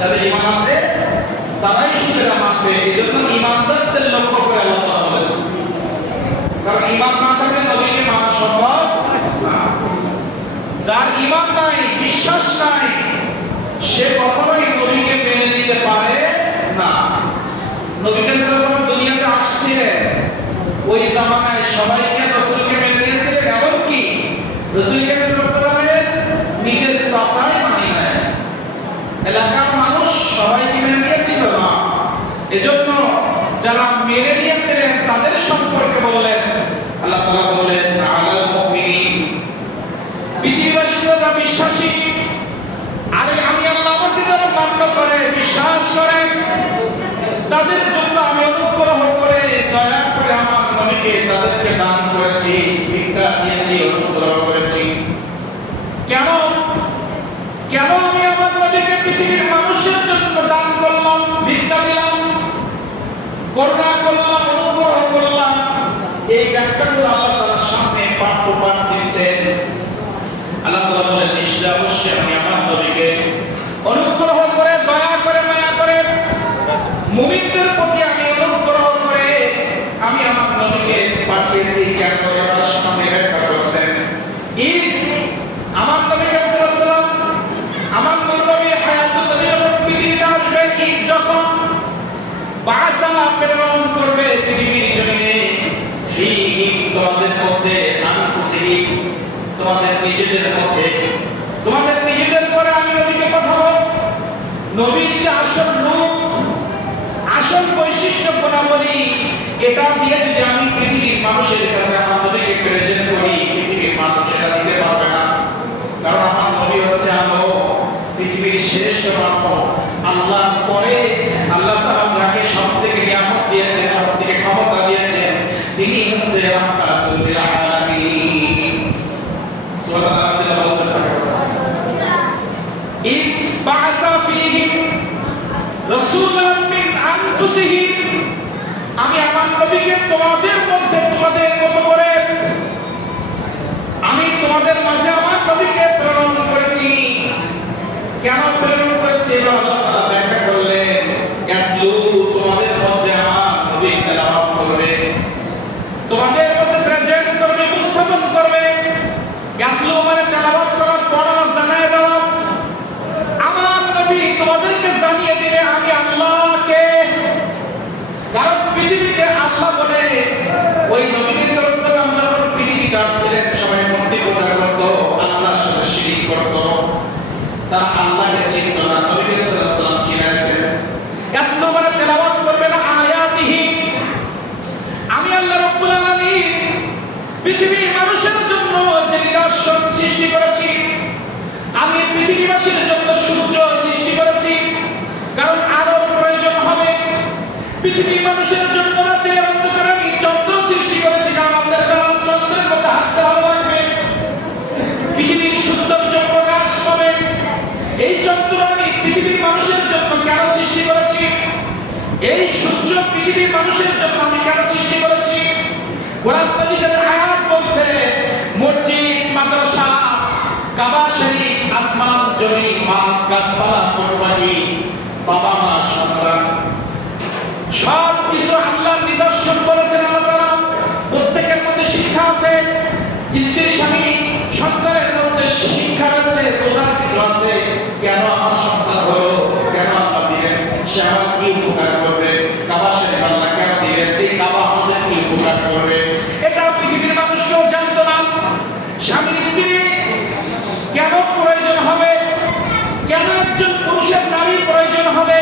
যাদের ঈমান আছে তারাই শুকরিয়া মানবে। এজন্য ঈমানদারদের লক্ষ্য করে আল্লাহ তাআলা বলেছেন, কারণ ঈমান না থাকলে নবীকে মানা সম্ভব না। যার ঈমান নাই, বিশ্বাস নাই, সে কখনোই নবীকে মেনে নিতে পারে না। নবী সাল্লাল্লাহু আলাইহি ওয়াসাল্লাম দুনিয়াতে আসছিলেন, ওই জামানায় সবাই কি রাসূলকে মেনে নিয়েছিলেন? এমনকি রাসূল সাল্লাল্লাহু আলাইহি ওয়াসাল্লামের নিজের চাচাই মানি নাই, এলাকার মানুষ সবাই কি মেনে নিয়েছিল না। এজন্য যারা মেনে নিয়েছিলেন তাদের সম্পর্কে বললেন আল্লাহ তাআলা বললেন আলাল মুমিনিন, পৃথিবীবাসী যারা বিশ্বাসী, আরে আমি আল্লাহ আমাকে যারা মান্য করে বিশ্বাস করে তাদের জন্য আমি অনুগ্রহ করে দয়া করে আমার নবীকে তাদেরকে দান করেছি, ভিক্ষা দিয়েছি, অনুগ্রহ করেছি। কেন কেন আমি আমার নবীকে পৃথিবীর মানুষের জন্য দান করলাম, ভিক্ষা দিলাম, করুণা করলাম, অনুগ্রহ করলাম? এই ব্যাখ্যাগুলো আল্লাহ তাআলার সামনে পাঠ দিয়েছেন। আল্লাহ তাআলা বলেন নিশ্চয় অবশ্যই আমি আমার নবীকে অনুগ্রহ করে, দয়া করে, মায়া করে, মুমিনদের প্রতি আমি অনুগ্রহ করে আমি আমার নবীকে পাঠিয়েছি। কেন তার সামনে ব্যাখ্যা করেছেন, আমার নবী সাল্লাল্লাহু আলাইহি ওয়াসাল্লাম, আমার নবী হায়াতুল পৃথিবীতে আসবে, ঈদ যখন বাসা প্রেরণ করবে পৃথিবীর জমিনে, ফিহি তোমাদের মধ্যে আনফুসিহিম, তোমাদের নিজেদের মধ্যে, তোমাদের নিজেদের পরে আমি নবীকে পাঠাবো। নবীর যে আসল রূপ, আসল বৈশিষ্ট্য গুণাবলী, এটা দিয়ে যদি আমি পৃথিবীর মানুষের কাছে আমার নবীকে প্রেজেন্ট করি, পৃথিবীর মানুষ এটা দিতে পারবে না। কারণ আমার নবী হচ্ছে আলো, পৃথিবীর শেষ যথেষ্ট মাত্র। আল্লাহ পরে আল্লাহ তাআলা যাকে সবথেকে নিয়ামত দিয়েছেন, সবথেকে ক্ষমতা দিয়েছেন, তিনি হচ্ছেন রাহমাতুল লিল আলামিন। সুবহানাল্লাহ। ইস বা'সা ফীহিম রাসূলান মিন আনফুসিহিম, আমি আমার নবীকে তোমাদের মধ্যে তোমাদের মতো করে আমি তোমাদের মাঝে আমার নবীকে প্রেরণ করেছি। কেন প্রেরণ করেছি আল্লাহ তাআলা ব্যাখ্যা করলেন, ইয়াতলু, তোমাদের মধ্যে আমার নবী তেলাওয়াত করবে, তোমাদের মধ্যে প্রেজেন্ট করবে, উপস্থাপন করবে। ইয়াতলু মানে তেলাওয়াত করা, পড়া, জানায় দেওয়া। আমার নবী তোমাদেরকে জানিয়ে দিবে আমি আল্লাহকে। কারণ পৃথিবীতে আল্লাহ বলে ওই নবী সাল্লাল্লাহু আলাইহি ওয়াসাল্লাম যখন পৃথিবীতে আসছিলেন সবাই মূর্তি পূজা করত, আল্লাহর সাথে শিরক করত, তারা আল্লাহকে চিনত না। নবী সাল্লাল্লাহু আলাইহি ওয়াসাল্লাম চিনাইছেন। এত মানে তেলাওয়াত করবে না আয়াতিহি, আমি আল্লাহ রাব্বুল আলামিন পৃথিবীর মানুষের জন্য যে নিদর্শন সৃষ্টি করেছি, আমি পৃথিবীবাসীর জন্য সূর্য সৃষ্টি করেছি কারণ আলোর প্রয়োজন হবে। পৃথিবীর মানুষের জন্য রাতের অন্ধকারে আমি চন্দ্র সৃষ্টি করেছি কারণ আমাদের কারণ চন্দ্রের মধ্যে হাঁটতে ভালো লাগবে, পৃথিবীর সৌন্দর্য প্রকাশ পাবে। এই চন্দ্র আমি পৃথিবীর মানুষের জন্য কেন সৃষ্টি করেছি, এই সূর্য পৃথিবীর মানুষের জন্য আমি কেন সৃষ্টি করেছি। কোরআন মাজিদের আয়াত বলছে মসজিদ, মাদ্রাসা, কাবা শরীফ, আসমান, জমিন, মাছ, গাছপালা, পশু-পাখি, বাবা মা, সন্তান, সব কিছু আল্লাহর নিদর্শন বলেছেন আল্লাহ তাআলা। প্রত্যেকের মধ্যে শিক্ষা আছে, স্ত্রী স্বামী সন্তানের মধ্যে শিক্ষা আছে, বোঝার কিছু আছে। কেন আমার সন্তান হলো, কেন আল্লাহ দিলেন, সে আমার কি উপকার করবে, কাবা শরীফ আল্লাহ কেন দিলেন, এই কাবা আমাদের কি উপকার করবে, এটা পৃথিবীর মানুষ কেউ জানতো না। স্বামী স্ত্রী কেন প্রয়োজন হবে, কেন একজন পুরুষের নারী প্রয়োজন হবে,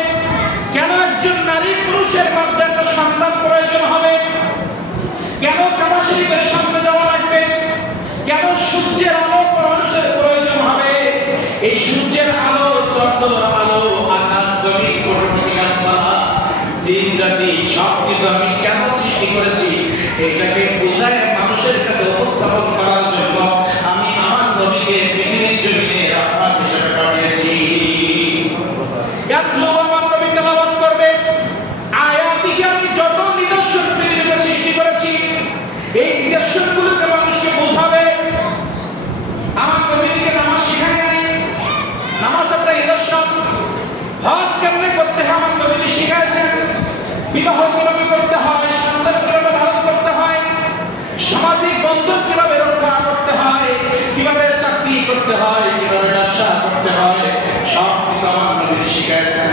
কেন একজন নারী পুরুষের মধ্যে একটা সন্তান প্রয়োজন হবে, কেন কাবা শরীফের সামনে যাওয়া লাগবে, কেন সূর্যের আলো মানুষের প্রয়োজন হবে, এই সূর্যের আলো, চন্দ্রের আলো, আকাশ, জমি, পশু-পাখি, গাছপালা, জিন জাতি সবকিছু আমি কেন সৃষ্টি করেছি, এটাকে বোঝায় মানুষের কাছে উপস্থাপন করার জন্য আমি আমার নবীকে পৃথিবীর জমিনে রাহমাত হিসেবে পাঠিয়েছি। ইয়াতলু, আমার নবী তেলাওয়াত করবে আয়াতিকে, আমি যত নিদর্শন পৃথিবীতে সৃষ্টি করেছি এই নিদর্শনগুলোকে মানুষকে বোঝাবে। আমার নবীকে নামাজ শিখায় নাই, নামাজ একটা নিদর্শন। হজ কেমনে করতে হয় আমার নবী শিখাইছেন, বিবাহ কিভাবে করতে হয়, সন্তান কিভাবে লালন করতে হয়, সামাজিক বন্ধন কিভাবে রক্ষা করতে হয়, কিভাবে চাকরি করতে হয়, কিভাবে ব্যবসা করতে হয়, সব কিছু আমার নবী শিখাইছেন।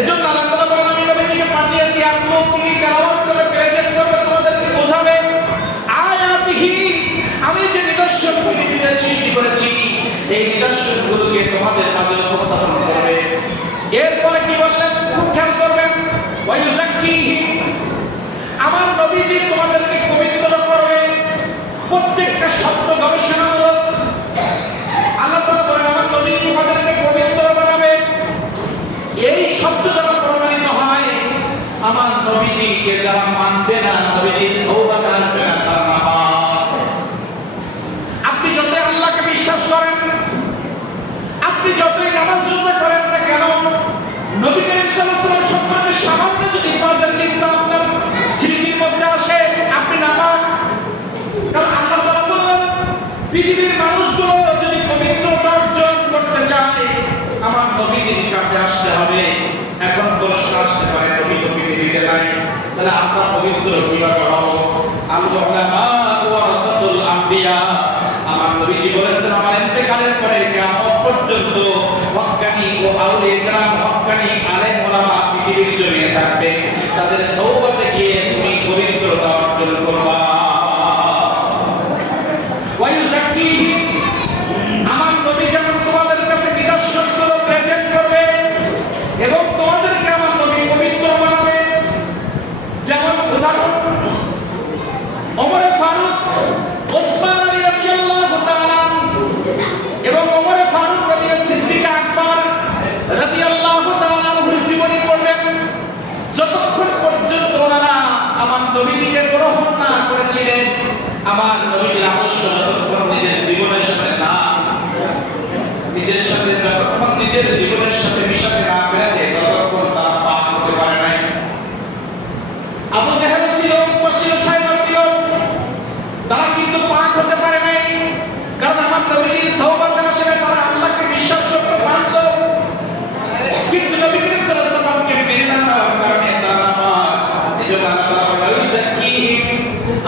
এজন্য আল্লাহ তাআলা বলেন আমি নবীকে পাঠিয়েছি, আপনিও তিনি তেলাওয়াত করে প্রেজেন্ট করবে, তোমাদেরকে বোঝাবে আয়াতিহি, আমি যে নিদর্শন পৃথিবীতে সৃষ্টি করেছি এই নিদর্শনগুলোকে তোমাদের মাঝে উপস্থাপন করবে। এরপরে কি বললেন খুব খেয়াল করবেন, ওয়ায়ুযাক্কিহিম, আমার নবীজি তোমাদেরকে পবিত্র করবে। প্রত্যেকটা শব্দ গবেষণামূলক। আল্লাহ তাআলা বলেন আমার নবী তোমাদেরকে পবিত্র বানাবে। এই শব্দ দ্বারা প্রমাণিত হয় আমার নবীজিকে যারা মানবে না, নবীজির সওবাত আসবে না, তারা নাপাক। আপনি যতই আল্লাহকে বিশ্বাস করেন, আপনি যতই নামাজ রোজা করেন না কেন, নবী করিম সাল্লাল্লাহু আলাইহি ওয়াসাল্লাম সম্পর্কে সামান্য যদি বাজে চিন্তা আপনার স্মৃতির মধ্যে আসে, আপনি নাপাক। কারণ আল্লাহ তাআলা বলেন পৃথিবীর মানুষগুলো যদি পবিত্রতা অর্জন করতে চায় আমার নবীর কাছে আসতে হবে। এখন প্রশ্ন আসতে পারে নবী তো পৃথিবীতে নাই, তাহলে আমরা পবিত্র কিভাবে হব? আল্লাহ উলামা ওয়ারাসাতুল আম্বিয়া, আমার নবীজি বলেছেন আমার ইন্তেকালের পরে কিয়ামত পর্যন্ত হক্কানি ও আউলিয়া কেরাম, হক্কানি আলেম ওলামা পৃথিবীর জমিনে থাকবে, তাদের সওবাতে গিয়ে তুমি পবিত্রতা অর্জন করবা। ওয়ায়ুযাক্কিহিম, আমার নবী যেমন তোমাদের কাছে নিদর্শনগুলো প্রেজেন্ট করবে এবং তোমাদেরকে আমার নবী পবিত্র বানাবে। যেমন উদাহরণ ওমরে ফারুক, ওসমান আলী রাদিয়াল্লাহু তাআলা এবং ওমরে ফারুক রাদিয়াল্লাহু সিদ্দিক আকবর নবীজিকে গ্রহণ না করেছিলেন, আমার নবীর আদর্শ যতক্ষণ নিজের জীবনের সাথে না নিজের জীবনের সাথে মিশাতে না পেরেছে ততক্ষণ তারা পাপ করতে পারে নাই। আবু জাহেল ছিল, ছিল, সাইবা ছিল, তারা কিন্তু পাক হতে পারে নাই, কারণ আমার নবীজির সওবাতের সাথে তারা আল্লাহকে বিশ্বাস করতে পারত, কিন্তু নবী করিম সাল্লাল্লাহু আলাইহি ওয়াসাল্লামকে মেনে না নেওয়ার কারণে তারা পাক। এজন্য আল্লাহ বলেছেন কি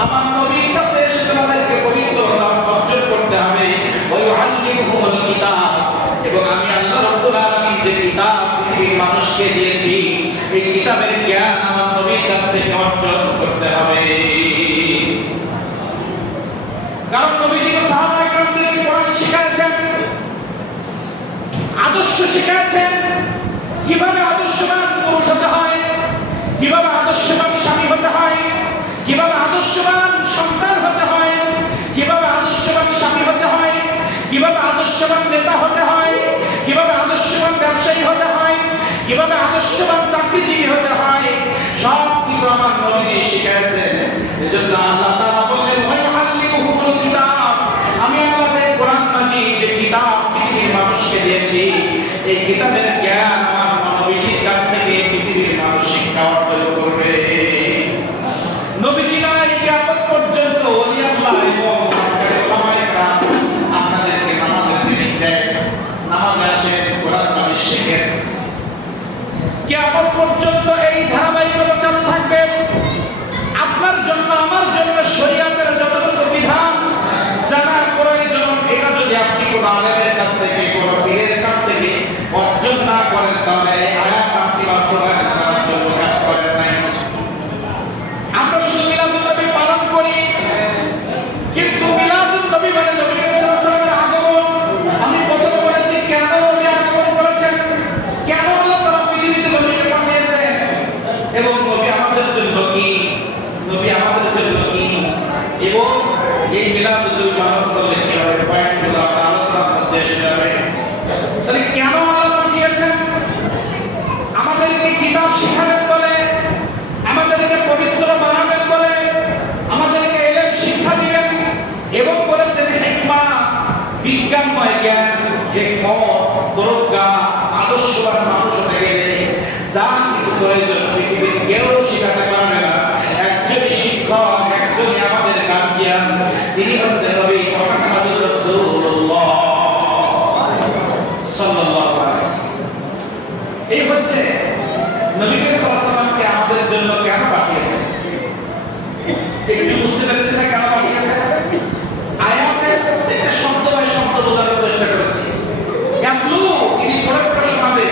আমার নবীর কাছে এসে তোমাদেরকে পবিত্রতা অর্জন করতে হবে, ওয়া ইউআল্লিমুহুমুল কিতাব, এবং আমি আল্লাহ রাব্বুল আলামিন যে কিতাব পৃথিবীর মানুষকে দিয়েছি এই কিতাবের জ্ঞান আমার নবীর কাছ থেকে অর্জন করতে হবে। কারণ নবীজি সাহাবায়ে কেরামদেরকে কোরআন শিখিয়েছেন, আদর্শ শিখিয়েছেন, কিভাবে আদর্শবান পুরুষ হতে হয়, কিভাবে আদর্শবান স্বামী হতে হয়, কিভাবে আদর্শবান সন্তান হতে হয়, কিভাবে আদর্শবান স্বামী হতে হয়, কিভাবে আদর্শবান নেতা হতে হয়, কিভাবে আদর্শবান ব্যবসায়ী হতে হয়, কিভাবে আদর্শবান চাকরিজীবী হতে হয়, সব কিছু আমার নবীজি শিখিয়েছেন। এজন্য আল্লাহ তাআলা বললেন ওয়া ইউআল্লিমুহুমুল কিতাব, আমি আপনাদের কোরআন মাজিদ যে কিতাব পৃথিবীর মানুষকে দিয়েছি এই কিতাবের জ্ঞান আমার নবীজির কাছ থেকে পৃথিবীর মানুষ শিক্ষা অর্জন করবে। নবীজি নাই কিয়ামত পর্যন্ত ওলি আল্লাহ এবং ওলামায়ে আপনাদেরকে নামাজের ট্রেনিং দেয়, নামাজে আসেন, কোরআন মাজিদ শেখেন, কিয়ামত পর্যন্ত এই ধারাবাহিকতা চালু থাকবে। আপনার জন্য আমার জন্য শরীয়তের যতটুকু বিধান জানা প্রয়োজন এটা যদি আপনি কোন আলেমের কাছ থেকে কোন পীরের কাছ থেকে অর্জন না করেন তাহলে এই আয়াত আপনি বাস্তবায়ন করার জন্য কাজ করেন নাই। আমরা শুধু মিলাদুন নবী পালন করি, কিন্তু মিলাদুন নবী মানে নবী সাল্লাল্লাহু আলাইহি ওয়াসাল্লামের আগমন। আমি প্রথমে বলেছি কেন নবী আগমন করেছেন, কেন আল্লাহ তাআলা পৃথিবীতে নবীকে পাঠিয়েছেন, এবং নবী আমাদের জন্য কি, নবী আমাদের জন্য কি, এবং এই মিলাদুন নবী পালন করলে কি হবে পয়েন্টগুলো আমরা আলোচনার মধ্যে এসে যাবে। তাহলে কেন আল্লাহ পাঠিয়েছেন? আমাদেরকে কিতাব শিখাবেন বলে, আমাদেরকে পবিত্র বানাবেন বলে, আমাদেরকে ইলম শিক্ষা দিবেন, এবং বলেছেন হিকমা, বিজ্ঞানময় জ্ঞান, হিকমত, দরগা, আদর্শবান মানুষ হতে গেলে যা কিছু প্রয়োজন পৃথিবীর কেউ শিখাতে পারবে না। একজনই শিক্ষক, একজনই আমাদের গার্জিয়ান, তিনি হচ্ছেন নবী মুহাম্মদুর রাসূলুল্লাহ সাল্লাল্লাহু আলাইহি ওয়াসাল্লাম। এই হচ্ছে নবী সাল্লাল্লাহু আলাইহি ওয়াসাল্লামকে আমাদের জন্য কেন পাঠিয়েছে। একটু বুঝতে পেরেছেন না কেন পাঠিয়েছে? আয়াতের প্রত্যেকটা শব্দ বাই শব্দ বোঝানোর চেষ্টা করেছি। ইয়াতলু, তিনি পড়ে পড়ে শোনাবে,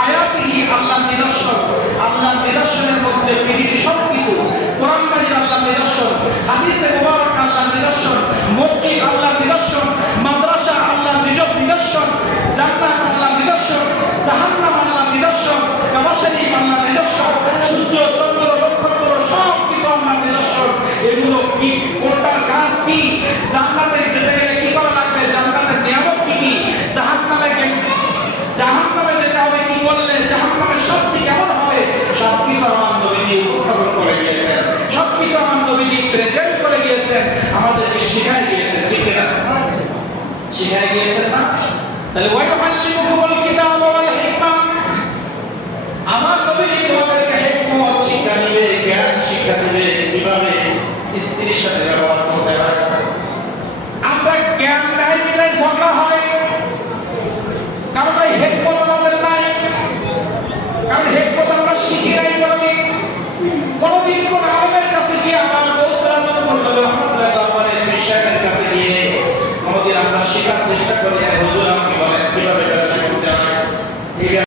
আয়াতিহি, আল্লাহর নিদর্শন, আল্লাহর নিদর্শনের মধ্যে পৃথিবীর সবকিছু, কোরআন মাজিদ আল্লাহর নিদর্শন, হাদিসে মুবারক আল্লাহর নিদর্শন, মসজিদ আল্লাহর নিদর্শন, মাদ্রাসা আল্লাহর নিদর্শন, জান্নাত আল্লাহর নিদর্শন, জাহান্নাম আল্লাহর নিদর্শন, কাবা শরীফ আল্লাহর নিদর্শন, সূর্য চন্দ্র নক্ষত্র সব কিছু আল্লাহর নিদর্শন। এগুলো কি, কোনটার কাজ কি, জান্নাতে যেতে গেলে কি করা লাগবে, জান্নাতের নিয়ামত কি কি, জাহান্নামে যেতে হবে কি বললে, জাহান্নামের শাস্তি কেমন হবে, সবকিছু আমার নবীজি উপস্থাপন করে গিয়েছেন, সবকিছু আমার নবীজি প্রেজেন্ট করে গিয়েছেন, আমাদেরকে শিখাই গিয়েছেন, ঠিক না? শিখাই গিয়েছেন না? তাহলে ওয়া ইউআল্লিমুহুমুল কিতাব ওয়াল হিকমা, আমার নবীজি তোমাদেরকে হিকমত শিক্ষা দিবে, জ্ঞান শিক্ষা দিবে, কিভাবে স্ত্রীর সাথে ব্যবহার করতে হয়। আমরা জ্ঞান নাই বিধায় ঝগড়া হয়,